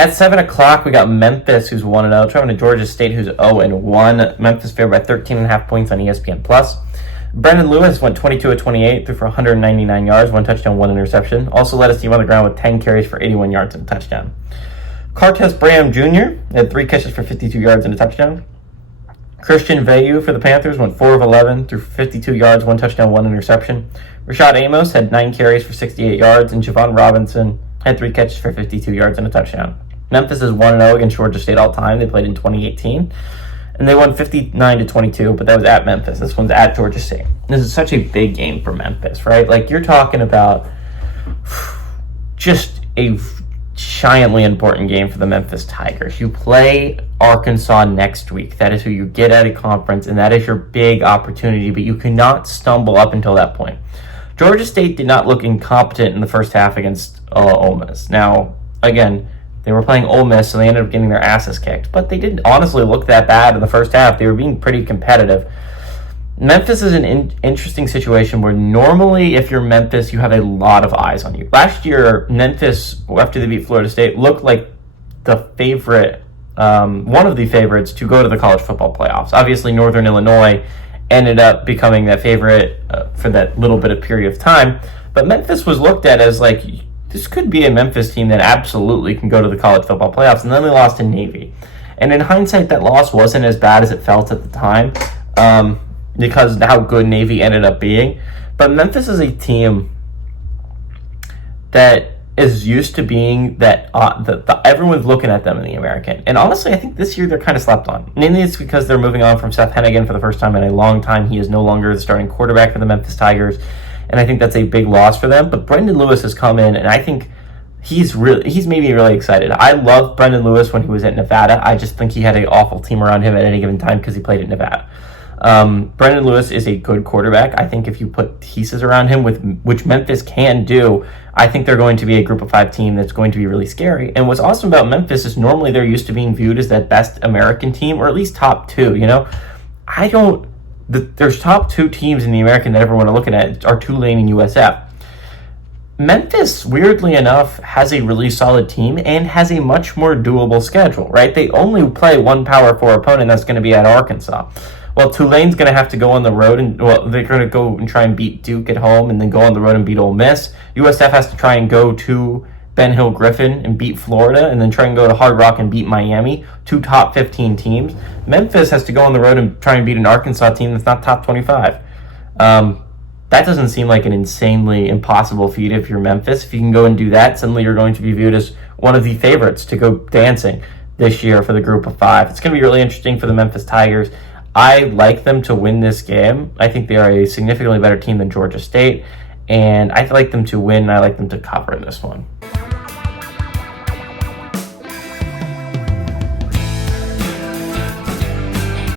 At 7 o'clock, we got Memphis, who's 1-0, traveling to Georgia State, who's 0-1. Memphis favored by 13.5 points on ESPN+. Brendan Lewis went 22 of 28, threw for 199 yards, 1 touchdown, 1 interception. Also led his team on the ground with 10 carries for 81 yards and a touchdown. Cartes Bram Jr. had 3 catches for 52 yards and a touchdown. Christian Veilleux for the Panthers went 4 of 11, threw for 52 yards, 1 touchdown, 1 interception. Rashad Amos had 9 carries for 68 yards, and Javon Robinson had 3 catches for 52 yards and a touchdown. Memphis is 1-0 against Georgia State all time. They played in 2018. And they won 59-22, but that was at Memphis. This one's at Georgia State. This is such a big game for Memphis, right? Like, you're talking about just a giantly important game for the Memphis Tigers. You play Arkansas next week. That is who you get at a conference, and that is your big opportunity, but you cannot stumble up until that point. Georgia State did not look incompetent in the first half against Ole Miss. Now, again, they were playing Ole Miss, so they ended up getting their asses kicked. But they didn't honestly look that bad in the first half. They were being pretty competitive. Memphis is an interesting situation where normally if you're Memphis, you have a lot of eyes on you. Last year, Memphis, after they beat Florida State, looked like the favorite, one of the favorites to go to the college football playoffs. Obviously, Northern Illinois ended up becoming that favorite for that little bit of period of time. But Memphis was looked at as like, this could be a Memphis team that absolutely can go to the college football playoffs. And then they lost to Navy. And in hindsight, that loss wasn't as bad as it felt at the time because of how good Navy ended up being. But Memphis is a team that is used to being that everyone's looking at them in the American. And honestly, I think this year they're kind of slept on. Mainly it's because they're moving on from Seth Hennigan for the first time in a long time. He is no longer the starting quarterback for the Memphis Tigers. And I think that's a big loss for them. But Brendan Lewis has come in, and I think he's made me really excited. I loved Brendan Lewis when he was at Nevada. I just think he had an awful team around him at any given time because he played at Nevada. Brendan Lewis is a good quarterback. I think if you put pieces around him, which Memphis can do, I think they're going to be a group of 5 team that's going to be really scary. And what's awesome about Memphis is normally they're used to being viewed as that best American team, or at least top 2, you know? There's top 2 teams in the American that everyone are looking at are Tulane and USF. Memphis, weirdly enough, has a really solid team and has a much more doable schedule, right? They only play one Power 4 opponent, that's going to be at Arkansas. Well, Tulane's going to have to go on the road, they're going to go and try and beat Duke at home and then go on the road and beat Ole Miss. USF has to try and go to Ben Hill Griffin and beat Florida, and then try and go to Hard Rock and beat Miami, 2 top 15 teams. Memphis has to go on the road and try and beat an Arkansas team that's not top 25. That doesn't seem like an insanely impossible feat if you're Memphis. If you can go and do that, suddenly you're going to be viewed as one of the favorites to go dancing this year for the group of 5. It's going to be really interesting for the Memphis Tigers. I like them to win this game. I think they are a significantly better team than Georgia State, and I like them to win. I like them to cover in this one.